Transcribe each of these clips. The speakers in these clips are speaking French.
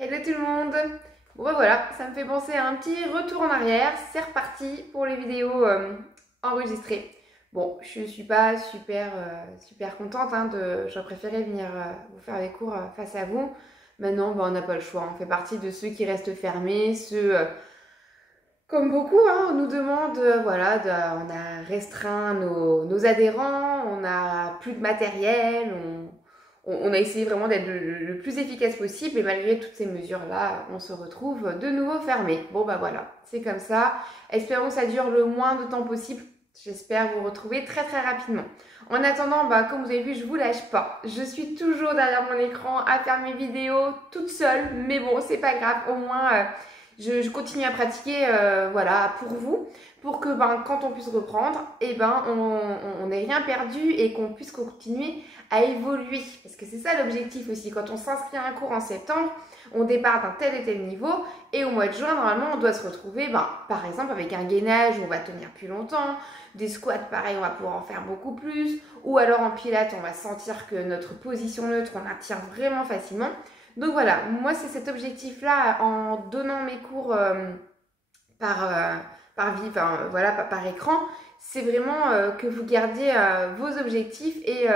Hello tout le monde. Bon bah voilà, ça me fait penser à un petit retour en arrière. C'est reparti pour les vidéos enregistrées. Bon, je suis pas super contente j'aurais préféré venir vous faire les cours face à vous. Maintenant, bah, on n'a pas le choix. On fait partie de ceux qui restent fermés, ceux comme beaucoup nous demandent, voilà, on a restreint nos adhérents, on n'a plus de matériel, on a essayé vraiment d'être le plus efficace possible et malgré toutes ces mesures-là, on se retrouve de nouveau fermé. Bon bah voilà, c'est comme ça. Espérons que ça dure le moins de temps possible. J'espère vous retrouver très rapidement. En attendant, bah, comme vous avez vu, je vous lâche pas. Je suis toujours derrière mon écran à faire mes vidéos toute seule, mais bon, c'est pas grave, au moins je continue à pratiquer voilà, pour vous, pour que quand on puisse reprendre, on n'ait rien perdu et qu'on puisse continuer à évoluer. Parce que c'est ça l'objectif aussi. Quand on s'inscrit à un cours en septembre, on départ d'un tel et tel niveau et au mois de juin, normalement, on doit se retrouver, par exemple, avec un gainage où on va tenir plus longtemps, des squats, pareil, on va pouvoir en faire beaucoup plus, ou alors en pilates, on va sentir que notre position neutre, on la tient vraiment facilement. Donc voilà, moi c'est cet objectif-là en donnant mes cours par écran, c'est vraiment que vous gardiez vos objectifs et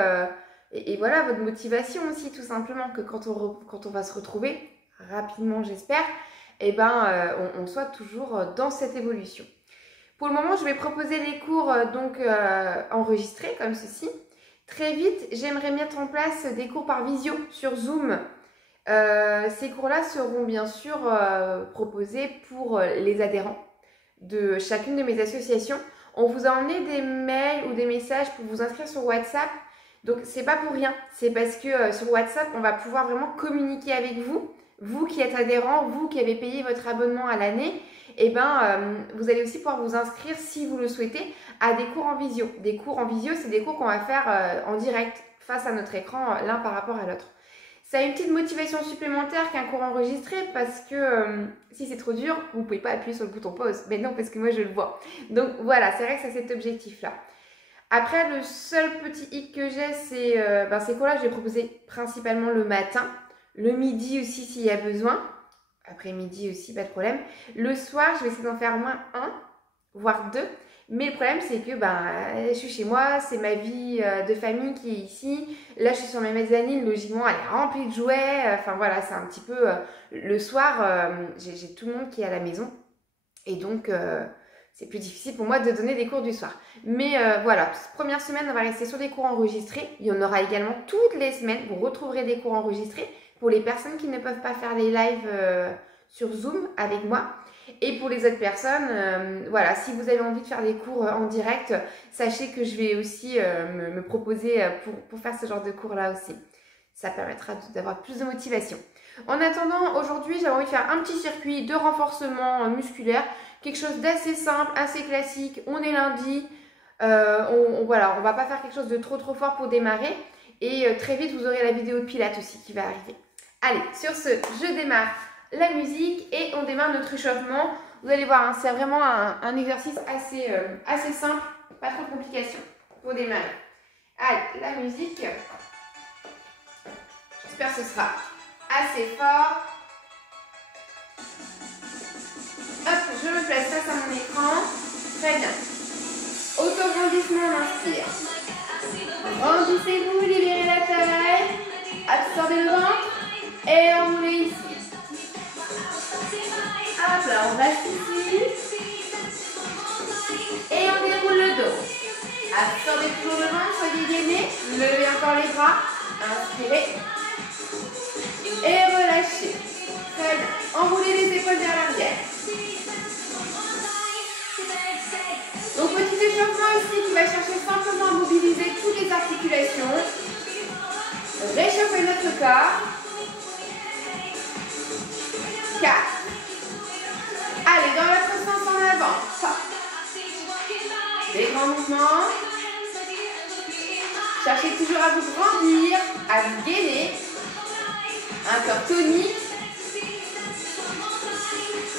voilà votre motivation aussi tout simplement, que quand on va se retrouver rapidement j'espère, on soit toujours dans cette évolution. Pour le moment je vais proposer des cours enregistrés comme ceci. Très vite j'aimerais mettre en place des cours par visio sur Zoom. Ces cours-là seront bien sûr proposés pour les adhérents de chacune de mes associations. On vous a emmené des mails ou des messages pour vous inscrire sur WhatsApp. Donc c'est pas pour rien, c'est parce que sur WhatsApp, on va pouvoir vraiment communiquer avec vous. Vous qui êtes adhérent, vous qui avez payé votre abonnement à l'année, vous allez aussi pouvoir vous inscrire, si vous le souhaitez, à des cours en visio. Des cours en visio, c'est des cours qu'on va faire en direct, face à notre écran, l'un par rapport à l'autre. Ça a une petite motivation supplémentaire qu'un cours enregistré parce que si c'est trop dur, vous ne pouvez pas appuyer sur le bouton pause. Mais non, parce que moi je le vois. Donc voilà, c'est vrai que c'est cet objectif-là. Après, le seul petit hic que j'ai, c'est ces cours-là, je vais proposer principalement le matin. Le midi aussi s'il y a besoin. Après-midi aussi, pas de problème. Le soir, je vais essayer d'en faire au moins un, voire deux. Mais le problème, c'est que je suis chez moi, c'est ma vie de famille qui est ici. Là, je suis sur mes mezzanines, logiquement, elle est remplie de jouets. Enfin voilà, c'est un petit peu... le soir, j'ai tout le monde qui est à la maison. Et donc, c'est plus difficile pour moi de donner des cours du soir. Mais voilà, première semaine, on va rester sur des cours enregistrés. Il y en aura également toutes les semaines. Vous retrouverez des cours enregistrés pour les personnes qui ne peuvent pas faire les lives sur Zoom avec moi. Et pour les autres personnes, voilà, si vous avez envie de faire des cours en direct, sachez que je vais aussi me proposer pour faire ce genre de cours-là aussi. Ça permettra d'avoir plus de motivation. En attendant, aujourd'hui, j'avais envie de faire un petit circuit de renforcement musculaire, quelque chose d'assez simple, assez classique. On est lundi, voilà, on va pas faire quelque chose de trop fort pour démarrer. Et très vite, vous aurez la vidéo de pilates aussi qui va arriver. Allez, sur ce, je démarre la musique et on démarre notre échauffement. Vous allez voir, c'est vraiment un exercice assez simple, pas trop de complications pour démarrer. Allez, la musique, j'espère que ce sera assez fort. Hop, je me place face à mon écran. Très bien. Auto-grandissement, on inspire. Grandissez-vous, libérez la taille. Absorbez le ventre et enroulez ici. Hop là, on reste ici. Et on déroule le dos. Absorbez toujours le ventre, soyez gainés. Levez encore les bras. Inspirez. Et relâchez. Très bien. Enroulez les épaules vers l'arrière. Donc petit échauffement ici qui va chercher simplement à mobiliser toutes les articulations. Réchauffer notre corps. 4. Allez, dans l'autre sens en avant. Hop. Des grands mouvements. Cherchez toujours à vous grandir, à vous gainer. Un corps tonique.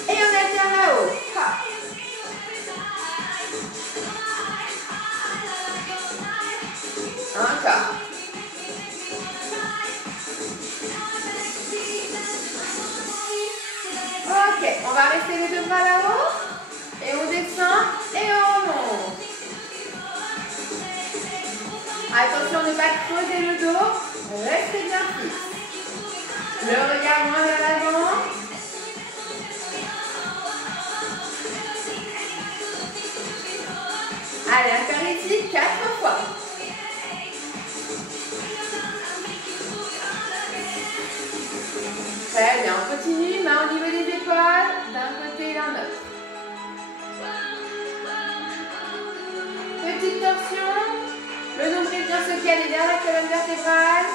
Et on alterne là-haut. Encore. On va rester les deux bras là-haut. Et on descend et on remonte. Attention de ne pas creuser le dos. Restez bien fixe. Le regard moins vers l'avant. Allez, un faire ici 4 fois. Très bien, on continue, main au niveau des épaules, d'un côté et d'un autre. Petite torsion, le nombril vient se caler vers la colonne vertébrale.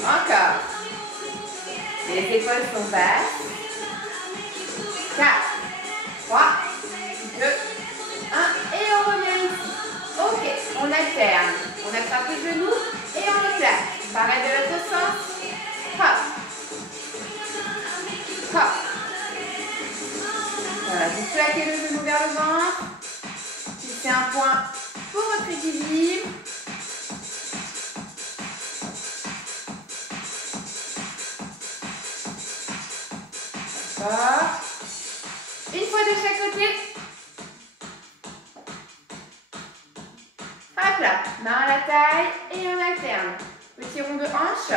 Encore. Les épaules sont basses. 4, 3, 2, 1 et on revient ici. Ok, on alterne. On attrape le genou et on le place. Pareil de l'autre sens. Hop. Hop. Voilà, vous plaquez le genou vers le ventre. Fixez un point pour votre équilibre. D'accord. Une fois de chaque côté. Hop là, main à la taille et on alterne. Petit rond de hanche.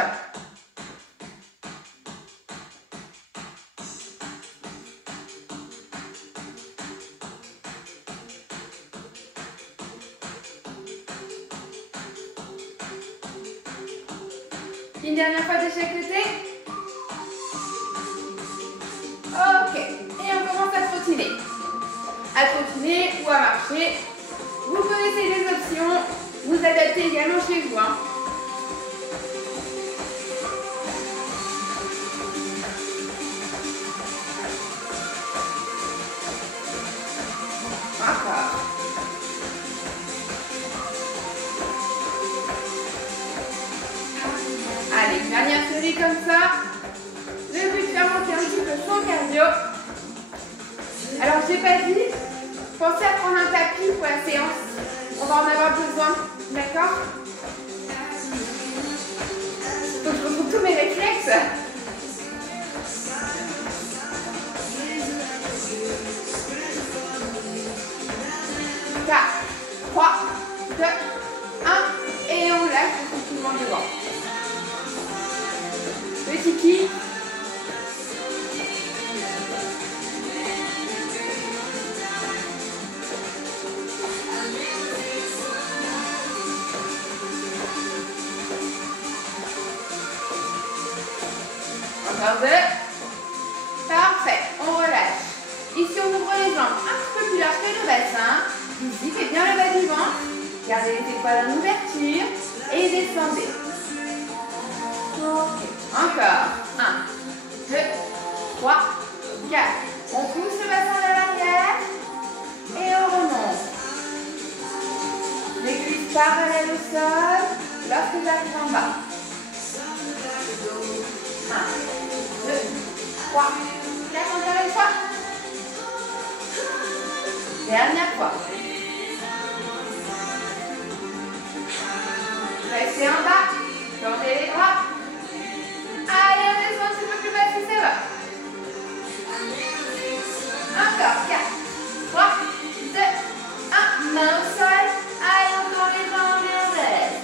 Une dernière fois de chaque côté. Ok, et on commence à trottiner. À trottiner ou à marcher. Vous connaissez les options. Vous adaptez également chez vous. Hein. Encore. Allez, une dernière série comme ça. Le but de faire monter un petit peu son cardio. Alors, je n'ai pas dit, pensez à prendre un tapis pour la séance. On va en avoir besoin, d'accord? Donc, je retrouve tous mes réflexes. Quatre, 3, 2, 1 et on lâche tranquillement devant. Petit kick. Encore 2. Parfait, on relâche. Ici, on ouvre les jambes un petit peu plus large que le bassin. Visitez bien le bas du ventre. Gardez les épaules en ouverture et descendez. Ok. Encore. 1, 2, 3, 4. On pousse le bassin vers l'arrière et on remonte. Les cuisses parallèles au sol lorsque j'arrive en bas. 1, 2, 3, 4. Encore une fois. Dernière fois. Restez en bas. Tendez les bras. Allez, on descend un petit peu plus bas si ça va. Encore. 4, 3, 2, 1. Main au sol. Allez, on tend les jambes et on reste.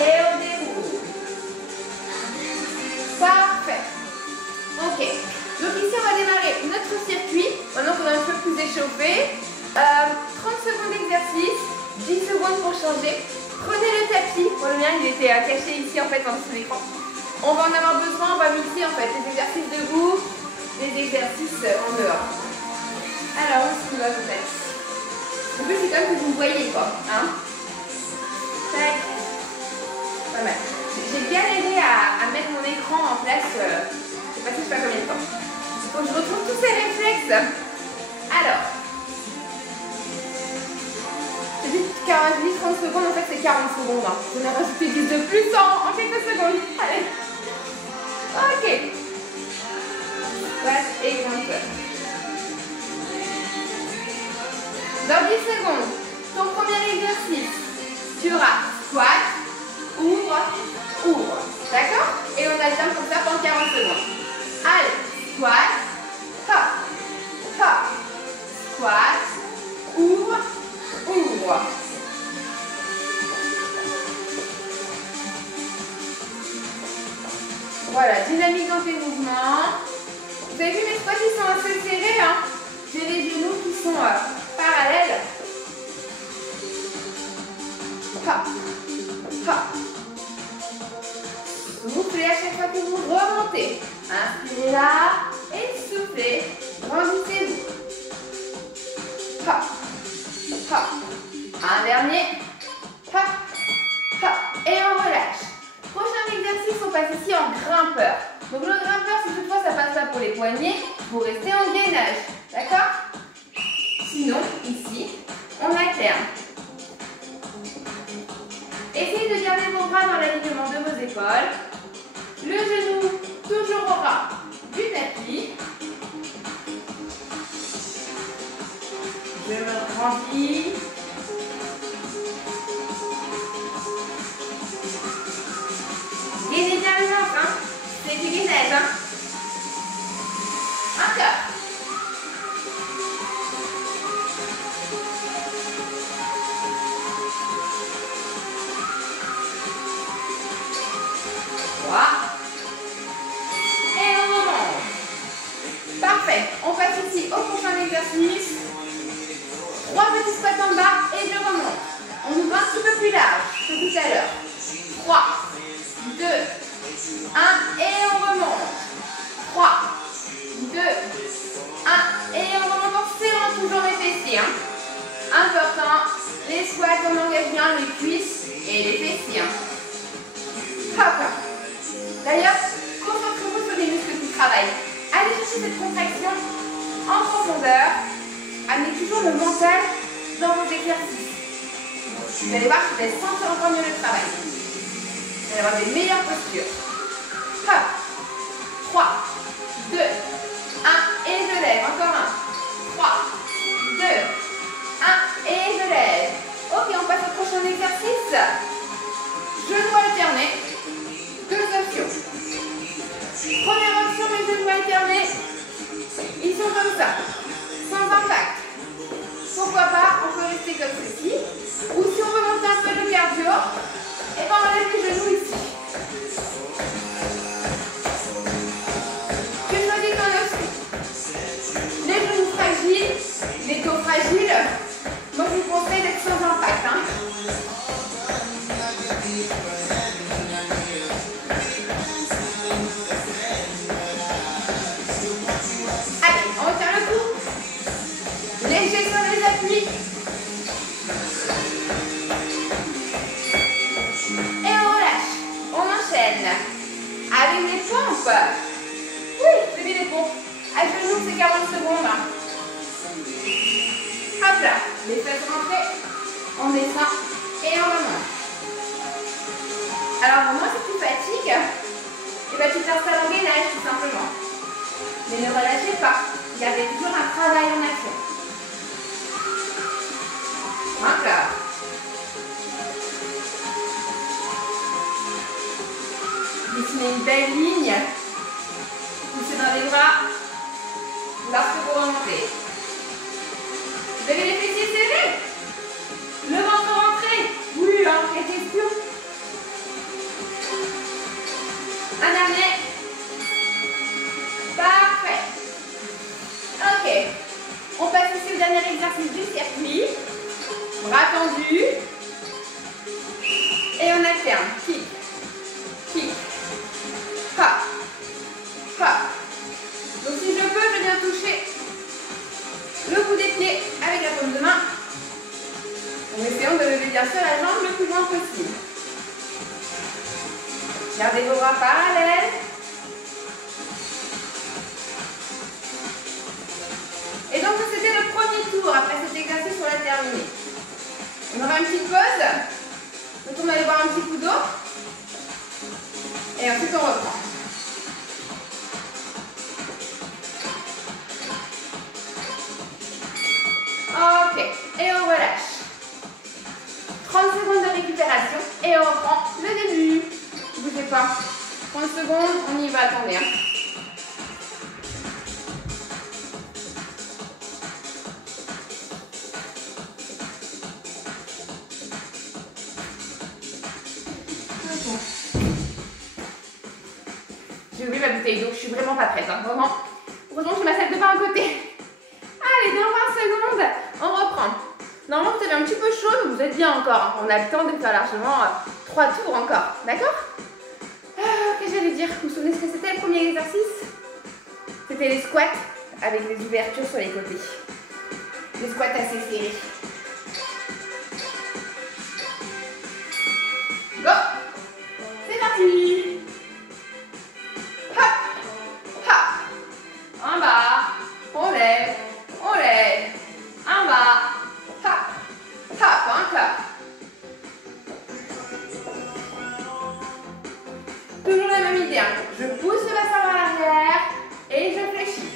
Et on déroule. Parfait. Ok. Donc ici, on va démarrer notre circuit. Maintenant qu'on est un peu plus échauffé. 30 secondes d'exercice, 10 secondes pour changer. Prenez le tapis. Pour le mien, il était caché ici en fait en dessous de l'écran. On va en avoir besoin. On va mixer en fait les exercices debout, les exercices en dehors. Alors, où est-ce qu'on va vous mettre? Le but, c'est quand même que vous me voyez quoi. Hein? Tac. Pas mal. J'ai bien aidé à mettre mon écran en place. J'ai passé je sais pas combien de temps. Faut que je retrouve tous ces réflexes. Alors, j'ai dit 30 secondes, en fait c'est 40 secondes. Hein. J'en ai rajouté 10 de plus en quelques secondes. Allez. Ok. Squat et grand. Dans 10 secondes, Ton premier exercice, tu auras squat, ouvre, ouvre. D'accord? Et on alterne comme ça pendant 40 secondes. Allez, squat, hop, hop, squat, ouvre, ouvre. Voilà, dynamique dans tes mouvements. Vous avez vu, mes squats ils sont assez serrés. Hein. J'ai les genoux qui sont parallèles. Hop, hop. Soufflez à chaque fois que vous remontez. Inspirez là et soufflez. Grandissez-vous. Hop, hop. Un dernier. Hop, hop. Et on relâche. Prochain exercice, on passe ici en grimpeur. Donc le grimpeur, si toutefois ça passe pas pour les poignets, vous restez en gainage. D'accord? Sinon, ici, on alterne. Essayez de garder vos bras dans l'alignement de vos épaules. Le genou toujours au ras du tapis. Je me grandis. Gainez bien les ventre, hein. C'est du gainage, hein. Encore. Et on remonte. Parfait. On passe ici au prochain exercice. 3 petits squats en bas et je remonte. On ouvre un petit peu plus large que tout à l'heure. 3, 2, 1 et on remonte. 3, 2, 1 et on remonte en serrant toujours les fessiers. Hein. Important, les squats on engage bien les cuisses et les fessiers. Hein. Hop. D'ailleurs, concentrez-vous sur les muscles qui travaillent. Allez chercher cette contraction en profondeur. Amenez toujours le mental dans vos exercices. Vous allez voir que vous allez sentir encore mieux le travail. Vous allez avoir des meilleures postures. Hop. 3, 2, 1 et je lève. Encore un. 3, 2, 1 et je lève. Ok, on passe au prochain exercice. Genoux alternés. 2 options. Première option, mes genoux alternés. Ils sont comme ça, sans impact. Pourquoi pas, on peut rester comme ceci. Ou si on veut monter un peu de cardio, et ben on lève les genoux ici. Tu choisis ton option. Les genoux fragiles, les dos fragiles, moi je vous conseille d'être sans impact. Hein. Léger sur les appuis. Et on relâche. On enchaîne. Avec les pompes. Oui, je mets les pompes. À genoux, c'est 40 secondes. Hop là. Les fesses rentrées. On descend. Et on remonte. Alors, au moment si tu fatigues, et ben, tu t'installes en gainage, tout simplement. Mais ne relâchez pas. Gardez toujours un travail en action. Encore. Dessinez une belle ligne. Poussez dans les bras. Lorsque vous remontez. Vous avez les fessiers serrés. Le ventre rentré. Oui, hein, quelle question. Un dernier. Parfait. Ok. On passe ici au dernier exercice du circuit. Bras tendus. Et on alterne. Kick. Kick. Hop. Hop. Donc si je peux, je viens toucher le bout des pieds avec la paume de main. En essayant de lever bien sûr la jambe le plus loin possible. Gardez vos bras parallèles. Et donc c'était le premier tour. Après cet exercice, on l'a terminé. On aura une petite pause. Donc on va aller boire un petit coup d'eau. Et ensuite on reprend. Ok. Et on relâche. secondes de récupération et on reprend le début. Ne bougez pas. 30 secondes, on y va, attendez. Hein. J'ai oublié ma bouteille d'eau, je suis vraiment pas prête. Hein. Vraiment. Heureusement, j'ai ma salle de bain à côté. Allez, dans 20 secondes, on reprend. Normalement, vous avez un petit peu chaud, mais vous êtes bien encore. On a le temps de faire largement 3 tours encore. D'accord? Qu'est-ce que j'allais dire? Vous vous souvenez ce que c'était le premier exercice? C'était les squats avec des ouvertures sur les côtés. Des squats assez serrés. Go! C'est parti! Hop! Hop! En bas. On lève. On lève. En bas. Hop! Hop! Encore. Toujours la même idée. Hein. Je pousse le bassin vers l'arrière et je fléchis.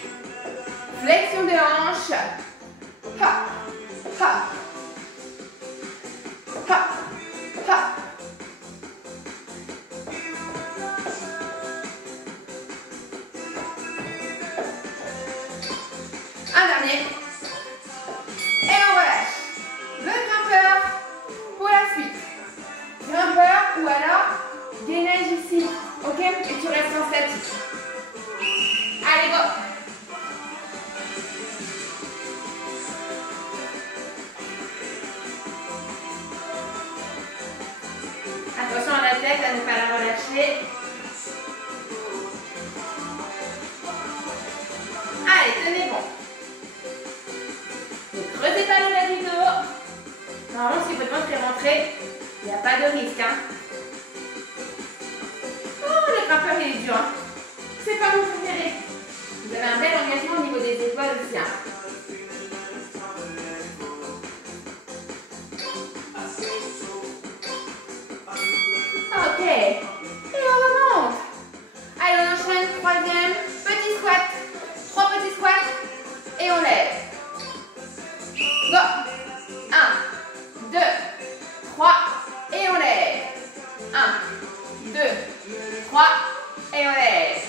Flexion des hanches. Hop! Hop! Hop! Hop! Un dernier. Et on relâche. Le grimpeur pour la suite. Grimpeur ou alors gainage ici. Ok? Et tu restes en statique. Allez, go! Attention à la tête, à ne pas la relâcher. Allez, tenez bon. Ne creusez pas le bas du dos. Normalement, si votre ventre est rentré, il n'y a pas de risque. Hein. Oh, le grimpeur, il est dur. Hein. C'est pas mon préféré. Vous avez un bel engagement au niveau des épaules aussi. Hein. Ok. Et on remonte. Allez, on enchaîne. Troisième. Petit squat. 3 petits squats. Et on lève. Go. 1, 2, 3. Et on lève. 1, 2, 3. Et on lève.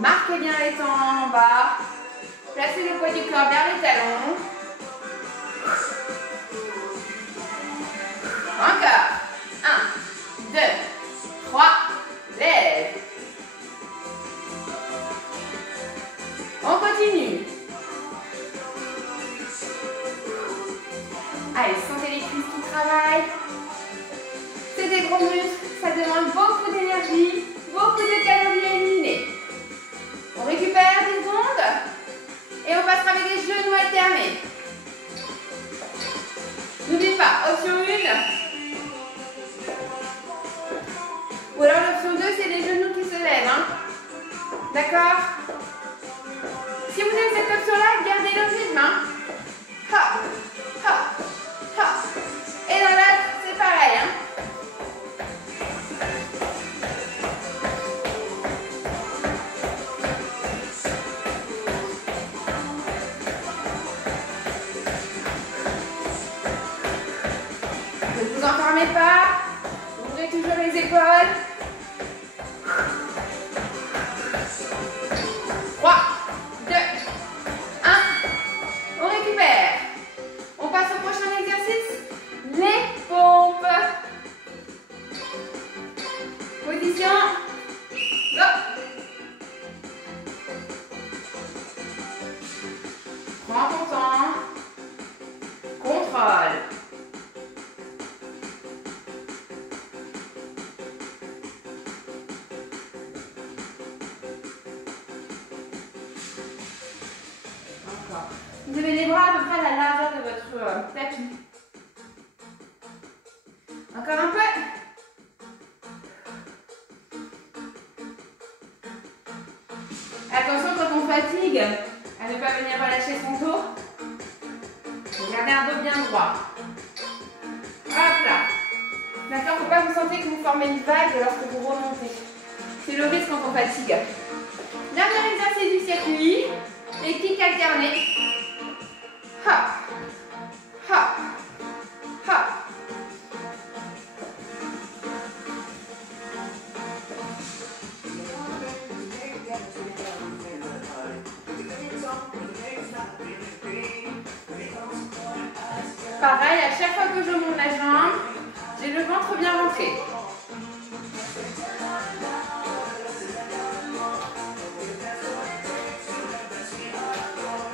Marquez bien les temps en bas. Placez le poids du corps vers les talons. Encore. 1, 2, 3. Lève. On continue. Allez, sentez les cuisses qui travaillent. C'est des gros muscles, ça demande beaucoup d'énergie, beaucoup de calories à éliminer. On récupère 10 secondes et on passera avec les genoux alternés. N'oubliez pas, option 1. Ou alors l'option 2, c'est les genoux qui se lèvent. Hein. D'accord? Si vous aimez cette option-là, gardez le rythme. Hein. Hop, hop, hop. Et dans l'autre, c'est pareil. Hein. Ne vous enfermez pas. Ouvrez toujours les épaules. 3, 2, 1. On récupère. On passe au prochain exercice. Les pompes. Position. Go. Prends ton temps. Contrôle. Encore. Vous avez les bras à peu près à la largeur de votre tapis. Encore un peu. Attention quand on fatigue à ne pas venir relâcher son dos. Gardez un dos bien droit. Hop là. Maintenant, il ne faut pas vous sentir que vous formez une vague lorsque vous remontez. C'est le risque quand on fatigue. Dernier exercice du circuit. Les kicks alternés. Hop. Hop. Pareil, à chaque fois que je monte la jambe, j'ai le ventre bien rentré.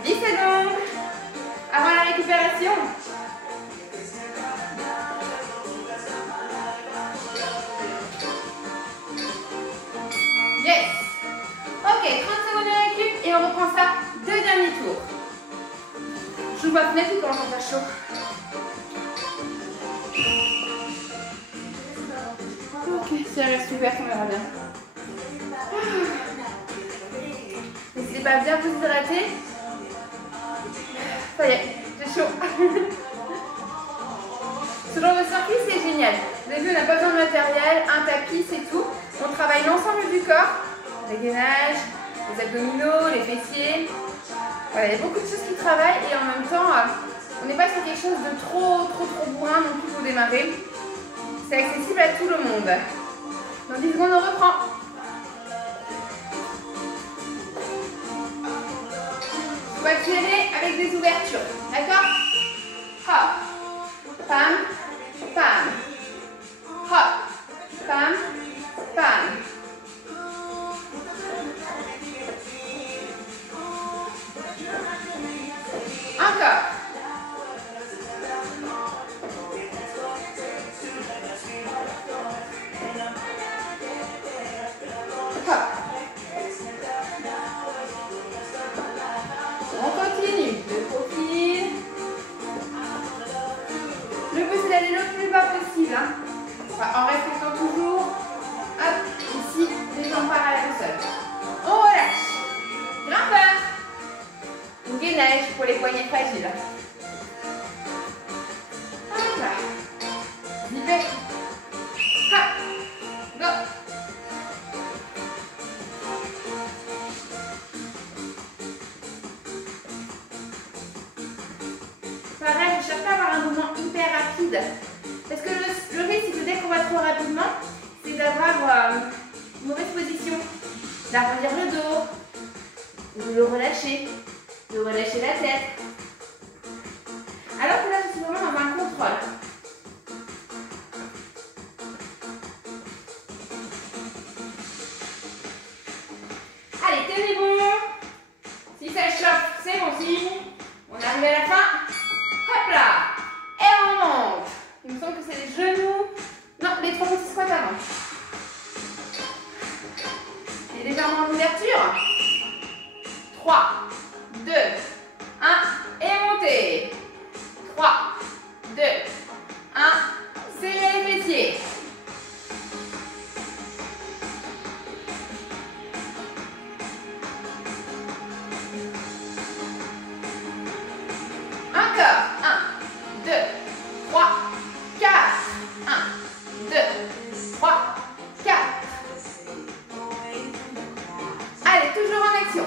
10 secondes avant la récupération. Yes. Ok, 30 secondes de récup et on reprend ça 2 derniers tours. Je vous vois fenêtre ou comment ça chaud. Ok, si elle reste ouverte, on verra bien. N'hésitez pas à bien vous hydrater. Ça y est, j'ai chaud. Ce genre de circuit, c'est génial. Vous avez vu, on n'a pas besoin de matériel, un tapis, c'est tout. On travaille l'ensemble du corps, les gainages, les abdominaux, les fessiers. Voilà, il y a beaucoup de choses qui travaillent et en même temps, on n'est pas sur quelque chose de trop bourrin non plus pour démarrer. C'est accessible à tout le monde. Dans 10 secondes, on reprend. On va accélérer avec des ouvertures. D'accord? Hop, pam, pam. Hop, pam, pam. Encore. Hop. On continue. Le profil. Le but c'est d'aller le plus bas possible. Hein. Enfin, en respectant toujours. Hop, ici, les jambes parallèles au sol. On relâche. Grimpeur. Ou gainage pour les poignets fragiles. Hop là. Vivez. Hop. Go. Pareil, je ne cherche pas à avoir un mouvement hyper rapide. Parce que le risque, c'est que dès qu'on va trop rapidement, c'est d'avoir une mauvaise position. D'arrondir le dos. De le relâcher. De relâcher la tête. Alors que là, je suis vraiment dans un contrôle. Allez, tenez bon. Si ça chauffe, c'est bon signe. On arrive à la fin. Hop là. Et on monte. Il me semble que c'est les genoux. Non, les 3 petits squats avant. Et légèrement en ouverture. 3, 2, 1. Et montez. 3, 2, 1. Serrez les fessiers. Encore. 1, 2, 3, 4. 1, 2, 3, 4. Allez, toujours en action.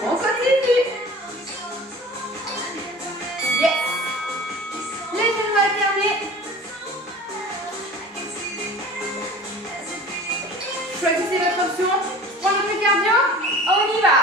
On continue. Yes. Les genoux alternés. Choisissez votre option. Pour le plus cardio, on y va.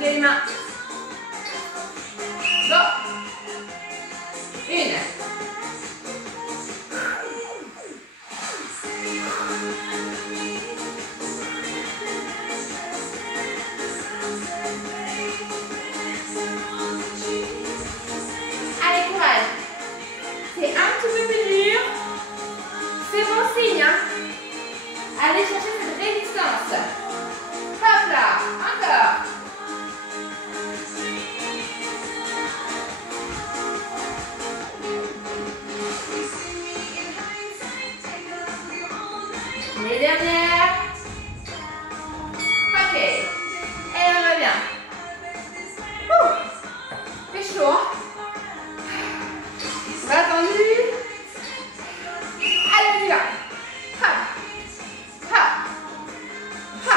Les mains. Go. 1. Allez, courage. C'est un petit peu plus dur. C'est bon signe. Hein. Allez chercher cette résistance. Hop. Voilà, encore. Les dernières. Ok. Et on revient. Fait chaud, hein? Pas tendu. Allez, on y va. Ha. Ha. Ha.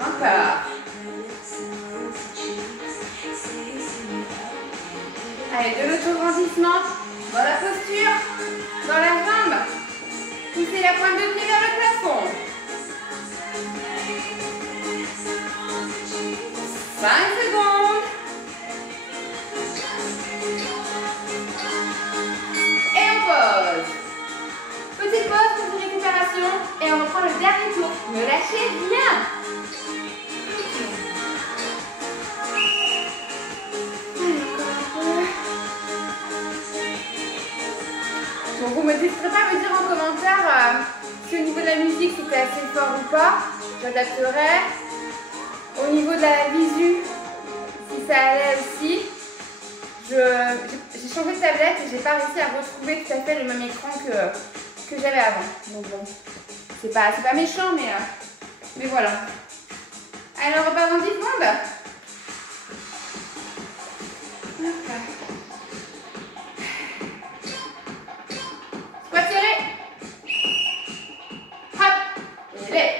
Encore. Allez, de l'autograndissement dans la posture, dans la jambe. Poussez la pointe de pied vers le plafond. 5 secondes. Et on pose. Petite pause pour une récupération. Et on reprend le dernier tour. Ne lâchez rien. Donc vous ne n'hésiterez pas à me dire en commentaire si au niveau de la musique c'était assez fort ou pas. J'adapterai. Au niveau de la visu, si ça allait aussi. J'ai changé de tablette et j'ai pas réussi à retrouver tout à fait le même écran que j'avais avant. Donc bon, c'est pas méchant, mais voilà. Alors on repart dans 10 secondes. Soit tiré. Hop. Et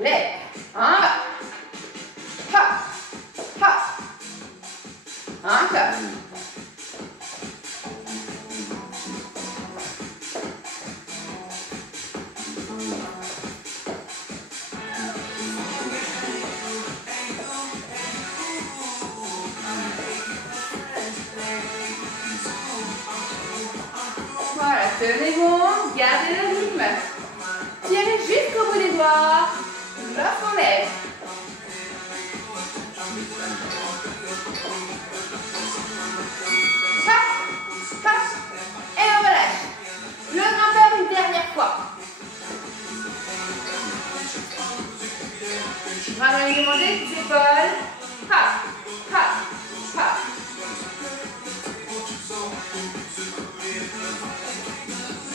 lève. En bas. Hop. Hop. Encore. Voilà, tenez bon, gardez le rythme. Tirez jusqu'au bout des doigts. Lorsqu'on lève. Hop, hop. Et on relâche. Le grimpeur une dernière fois. Vraiment demander les épaules. Hop, hop, hop.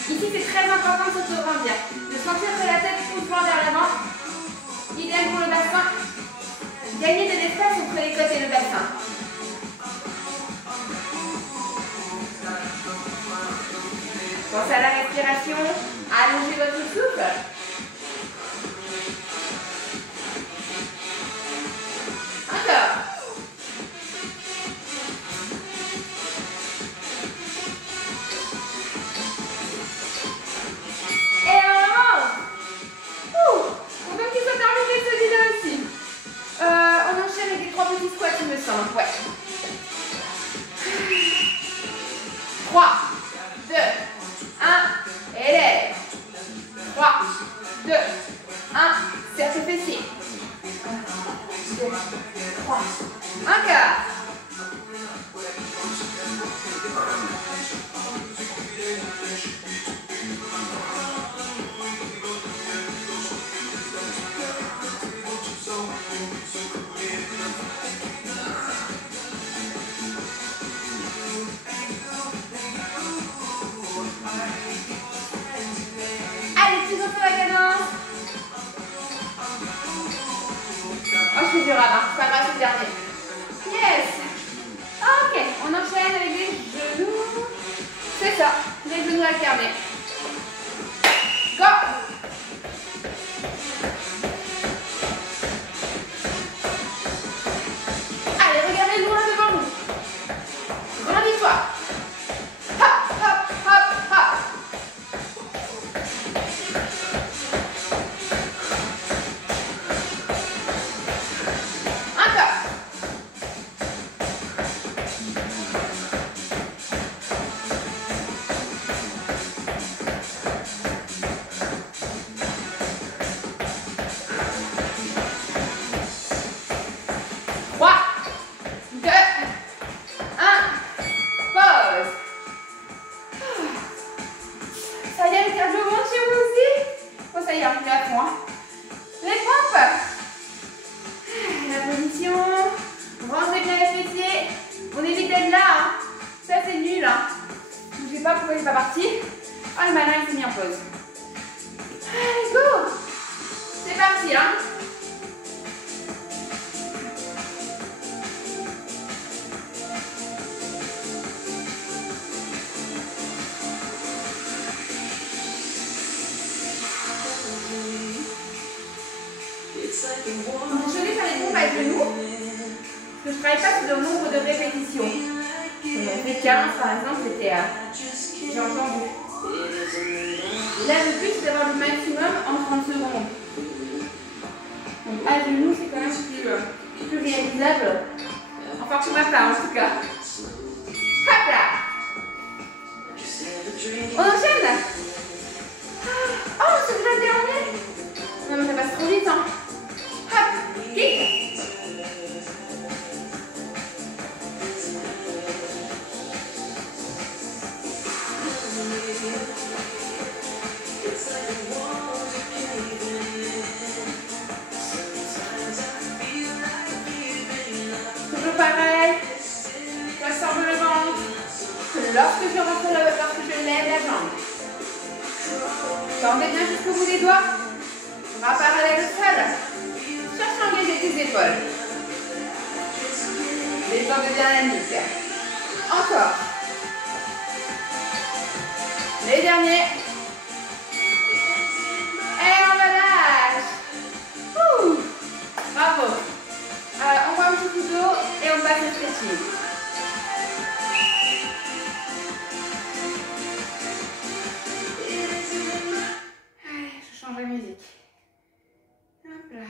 Ici, c'est très important de s'auto-grandir. De sentir que la tête pousse vers l'avant. Idéal pour le bassin. Gagner de l'espace entre les côtes et le bassin. Pensez à la respiration. Allongez votre souffle. Encore. On enchaîne avec les 3 petits squats, il me semble. Ouais. 3, 2, 1, et lève. 3, 2, 1, serre tes fessiers. 1, 2, 3, encore. Je fais du rat, hein. C'est pas grave, c'est le dernier. Yes. Ok, on enchaîne avec les genoux. C'est ça, les genoux alternés. Go. Allez, regardez loin devant nous. Grandis-toi. Hop, hop, hop, hop. J'ai choisi faire les pompes à genoux parce que je ne travaille pas sur le nombre de répétitions. Si on fait 15 par exemple, j'ai entendu. Là, le but c'est d'avoir le maximum en 30 secondes. Donc à genoux, c'est quand même plus réalisable. Enfin pour ma part en tout cas. Hop là. On enchaîne. Oh, c'est déjà le dernier. Non mais ça passe trop vite hein. Hop, kick. Toujours pareil. J'assemble le ventre. Lorsque je lève la jambe. Tendez bien jusqu'au bout des doigts. Bras parallèles au sol. Cherche à engager tes épaules. Détendez bien la nuque. Encore. Les derniers. Et on relâche. Ouh. Bravo. On voit un petit coup d'eau et on passe au stretching. Allez, je change la musique. Hop là.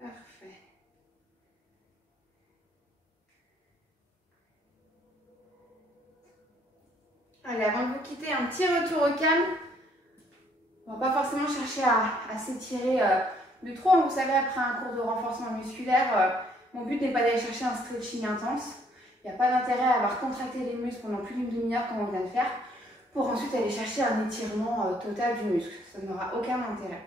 Parfait. Allez, avant de vous quitter, un petit retour au calme. On va pas forcément chercher à s'étirer de trop. Vous savez, après un cours de renforcement musculaire, mon but n'est pas d'aller chercher un stretching intense. Il n'y a pas d'intérêt à avoir contracté les muscles pendant plus d'une demi-heure comme on vient de faire pour ensuite aller chercher un étirement total du muscle. Ça n'aura aucun intérêt.